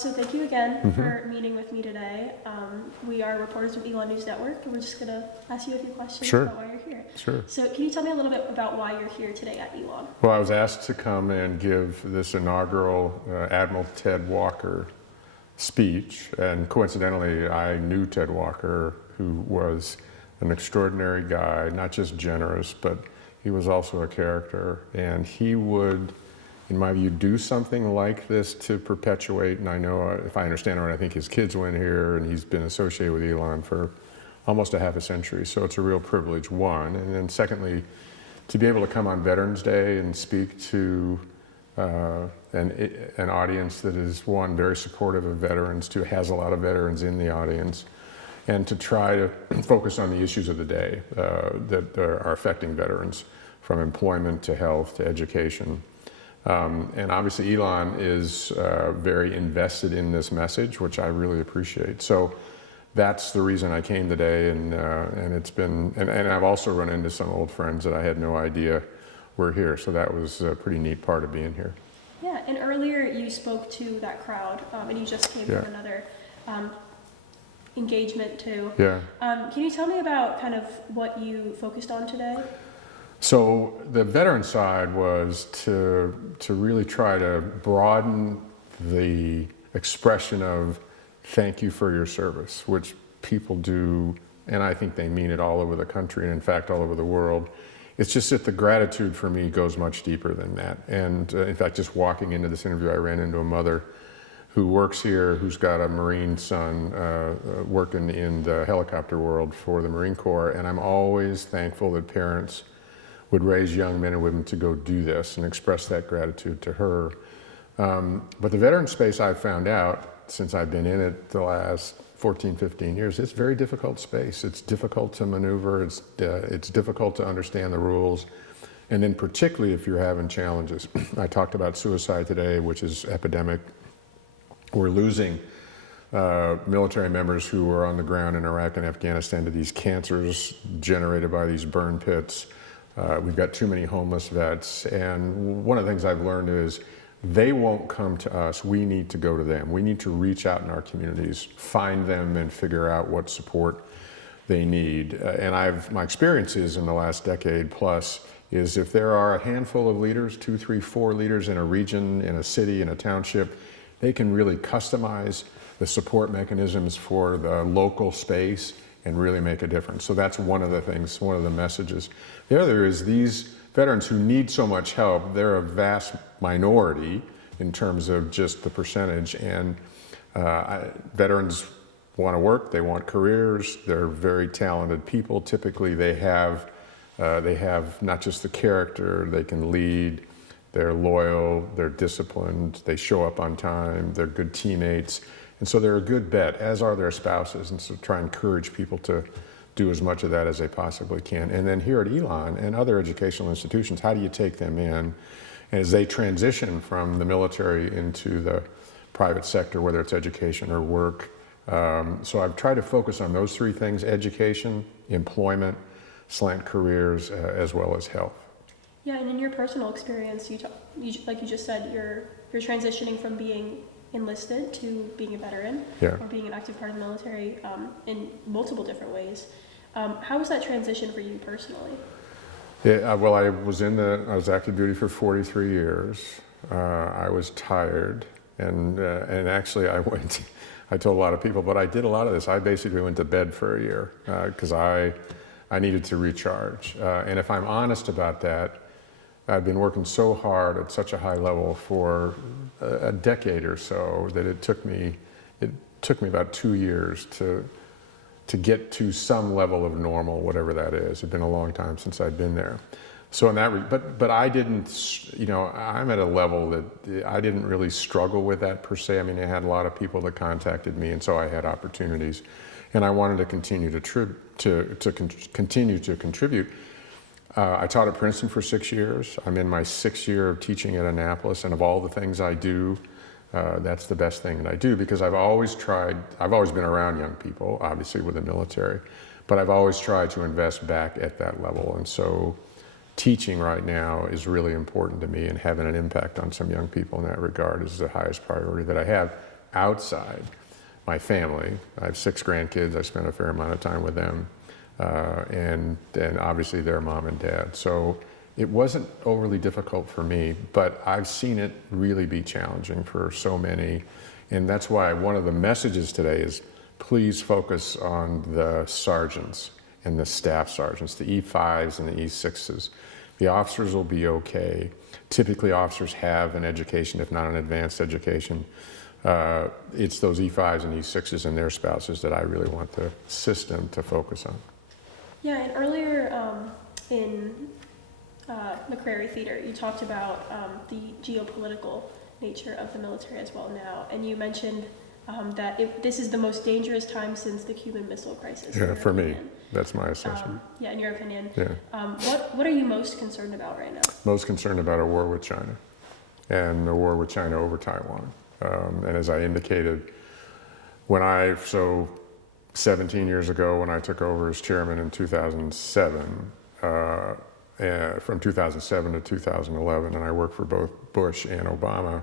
So thank you again for meeting with me today. We are reporters with Elon News Network, and we're just going to ask you a few questions about why you're here. Sure. So can you tell me a little bit about why you're here today at Elon? Well, I was asked to come and give this inaugural Admiral Ted Walker speech, and coincidentally, I knew Ted Walker, who was an extraordinary guy, not just generous, but he was also a character, and he would, in my view, do something like this to perpetuate, and I know, if I understand it right, I think his kids went here, and he's been associated with Elon for almost a half a century, so it's a real privilege, one. And then secondly, to be able to come on Veterans Day and speak to an audience that is, one, very supportive of veterans, two, has a lot of veterans in the audience, and to try to focus on the issues of the day that are affecting veterans, from employment to health to education. And obviously Elon is very invested in this message, which I really appreciate. So that's the reason I came today, and it's been, and I've also run into some old friends that I had no idea were here, so that was a pretty neat part of being here. Yeah, and earlier you spoke to that crowd, and you just came from another engagement too. Yeah. Can you tell me about kind of what you focused on today? So the veteran side was to really try to broaden the expression of thank you for your service, which people do, and I think they mean it all over the country, and in fact all over the world. It's just that the gratitude for me goes much deeper than that. And in fact, just walking into this interview, I ran into a mother who works here, who's got a Marine son working in the helicopter world for the Marine Corps, and I'm always thankful that parents would raise young men and women to go do this and express that gratitude to her. But the veteran space, I've found out, since I've been in it the last 14, 15 years, it's a very difficult space. It's difficult to maneuver, it's difficult to understand the rules, and then particularly if you're having challenges. I talked about suicide today, which is epidemic. We're losing military members who were on the ground in Iraq and Afghanistan to these cancers generated by these burn pits. We've got too many homeless vets, and one of the things I've learned is they won't come to us. We need to go to them. We need to reach out in our communities, find them, and figure out what support they need. And my experiences in the last decade plus is if there are a handful of leaders, 2, 3, 4 leaders in a region, in a city, in a township, they can really customize the support mechanisms for the local space and really make a difference. So that's one of the things, one of the messages. The other is these veterans who need so much help, they're a vast minority in terms of just the percentage, and veterans want to work, they want careers, they're very talented people. Typically they have not just the character, they can lead, they're loyal, they're disciplined, they show up on time, they're good teammates, and so they're a good bet, as are their spouses, and so try and encourage people to do as much of that as they possibly can. And then here at Elon and other educational institutions, how do you take them in as they transition from the military into the private sector, whether it's education or work? So I've tried to focus on those 3 things: education, employment, slant careers, as well as health. Yeah, and in your personal experience, like you just said, you're transitioning from being enlisted to being a veteran, or being an active part of the military in multiple different ways. How was that transition for you personally? Yeah, well, I was active duty for 43 years. I was tired, and actually I told a lot of people, but I did a lot of this. I basically went to bed for a year because I needed to recharge. And if I'm honest about that, I've been working so hard at such a high level for a decade or so that it took me about 2 years to get to some level of normal, whatever that is. It's been a long time since I've been there. So in that, but I didn't, I'm at a level that I didn't really struggle with that per se. I mean, I had a lot of people that contacted me, and so I had opportunities, and I wanted to continue to contribute. I taught at Princeton for 6 years. I'm in my 6th year of teaching at Annapolis, and of all the things I do, that's the best thing that I do, because I've always been around young people, obviously with the military, but I've always tried to invest back at that level. And so teaching right now is really important to me, and having an impact on some young people in that regard is the highest priority that I have. outside my family. I have 6 grandkids. I spent a fair amount of time with them, and obviously their mom and dad. So it wasn't overly difficult for me, but I've seen it really be challenging for so many. And that's why one of the messages today is please focus on the sergeants and the staff sergeants, the E5s and the E6s. The officers will be okay. Typically officers have an education, if not an advanced education. It's those E5s and E6s and their spouses that I really want the system to focus on. Yeah, and earlier in McCrary Theater, you talked about the geopolitical nature of the military as well now, and you mentioned that this is the most dangerous time since the Cuban Missile Crisis. Yeah, for me, that's my assessment. Yeah, in your opinion. Yeah. What are you most concerned about right now? Most concerned about a war with China, and a war with China over Taiwan. And as I indicated, so 17 years ago when I took over as chairman in 2007, from 2007 to 2011, and I worked for both Bush and Obama.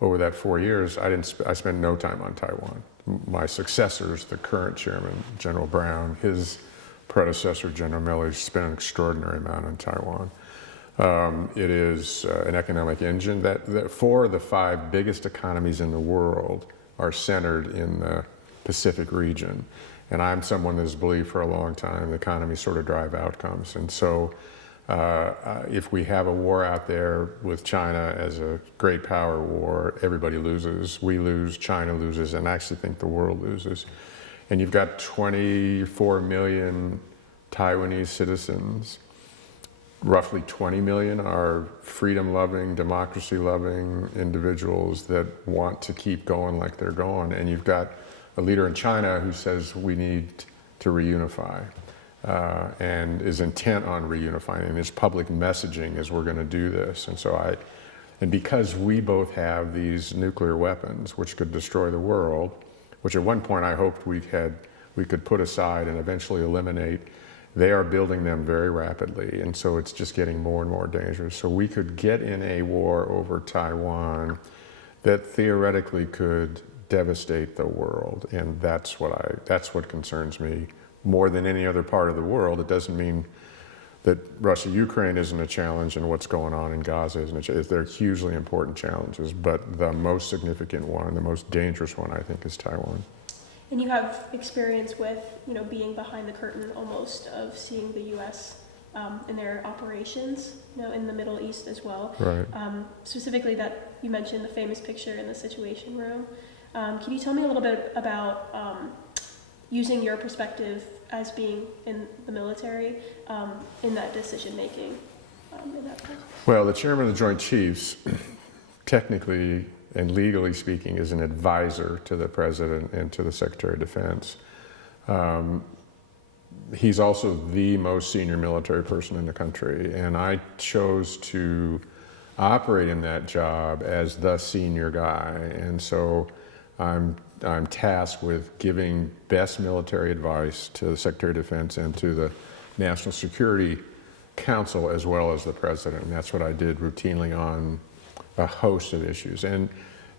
Over that 4 years, I spent no time on Taiwan. My successors, the current chairman, General Brown, his predecessor, General Miller, spent an extraordinary amount on Taiwan. It is an economic engine that 4 of the 5 biggest economies in the world are centered in the Pacific region. And I'm someone that's believed for a long time the economies sort of drive outcomes. And so if we have a war out there with China as a great power war, everybody loses. We lose, China loses, and I actually think the world loses. And you've got 24 million Taiwanese citizens. Roughly 20 million are freedom-loving, democracy-loving individuals that want to keep going like they're going. And you've got a leader in China who says we need to reunify. And is intent on reunifying, and his public messaging is we're going to do this. And because we both have these nuclear weapons which could destroy the world, which at one point I hoped we could put aside and eventually eliminate, they are building them very rapidly, and so it's just getting more and more dangerous. So we could get in a war over Taiwan that theoretically could devastate the world, and that's what concerns me more than any other part of the world. It doesn't mean that Russia-Ukraine isn't a challenge and what's going on in Gaza isn't a challenge. They're hugely important challenges, but the most significant one, the most dangerous one, I think, is Taiwan. And you have experience with, being behind the curtain almost of seeing the U.S. In their operations, in the Middle East as well. Right. Specifically that you mentioned the famous picture in the Situation Room. Can you tell me a little bit about using your perspective as being in the military in that decision making in that process? Well, the chairman of the Joint Chiefs, technically and legally speaking, is an advisor to the president and to the Secretary of Defense. He's also the most senior military person in the country, and I chose to operate in that job as the senior guy, and so I'm tasked with giving best military advice to the Secretary of Defense and to the National Security Council as well as the President. And that's what I did routinely on a host of issues. And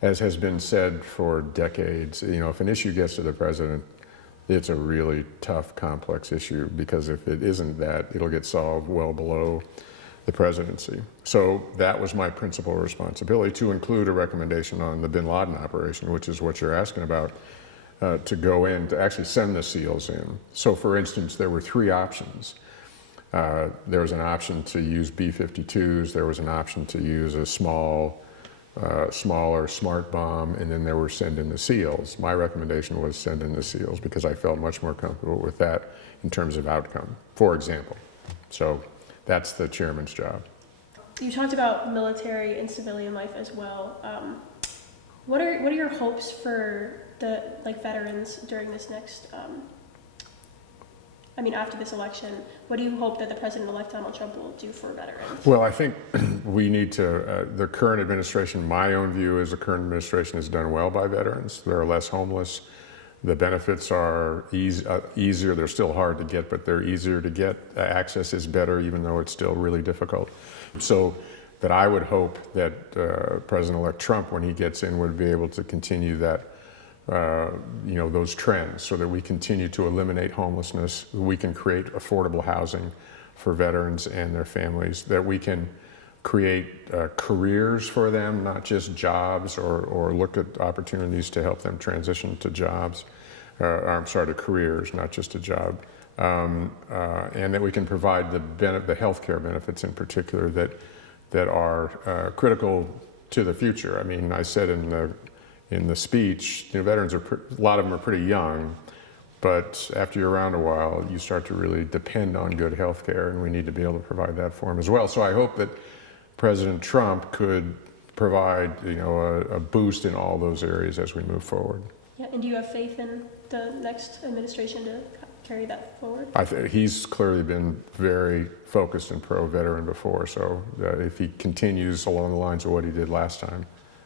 as has been said for decades, if an issue gets to the President, it's a really tough, complex issue, because if it isn't that, it'll get solved well below the presidency. So that was my principal responsibility, to include a recommendation on the bin Laden operation, which is what you're asking about, to go in, to actually send the SEALs in. So for instance, there were 3 options. There was an option to use B-52s, there was an option to use a smaller smart bomb, and then there were send in the SEALs. My recommendation was send in the SEALs because I felt much more comfortable with that in terms of outcome, for example. So that's the chairman's job. You talked about military and civilian life as well. What are your hopes for the veterans during this next? After this election, what do you hope that the President-elect Donald Trump will do for veterans? Well, I think we need to. The current administration, my own view is the current administration has done well by veterans. They're less homeless. The benefits are easier. They're still hard to get, but they're easier to get. Access is better, even though it's still really difficult. So that I would hope that President-elect Trump, when he gets in, would be able to continue that those trends so that we continue to eliminate homelessness, we can create affordable housing for veterans and their families, that we can create careers for them, not just jobs, or look at opportunities to help them transition to jobs, to careers, not just a job. And that we can provide the healthcare benefits in particular that are critical to the future. I mean, I said in the speech, veterans a lot of them are pretty young, but after you're around a while, you start to really depend on good healthcare, and we need to be able to provide that for them as well. So I hope that President Trump could provide, a boost in all those areas as we move forward. Yeah, and do you have faith in the next administration to carry that forward? He's clearly been very focused and pro-veteran before, so if he continues along the lines of what he did last time,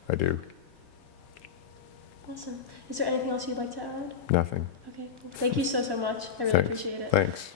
I do. Awesome. Is there anything else you'd like to add? Nothing. Okay. Thank you so much. I really appreciate it. Thanks.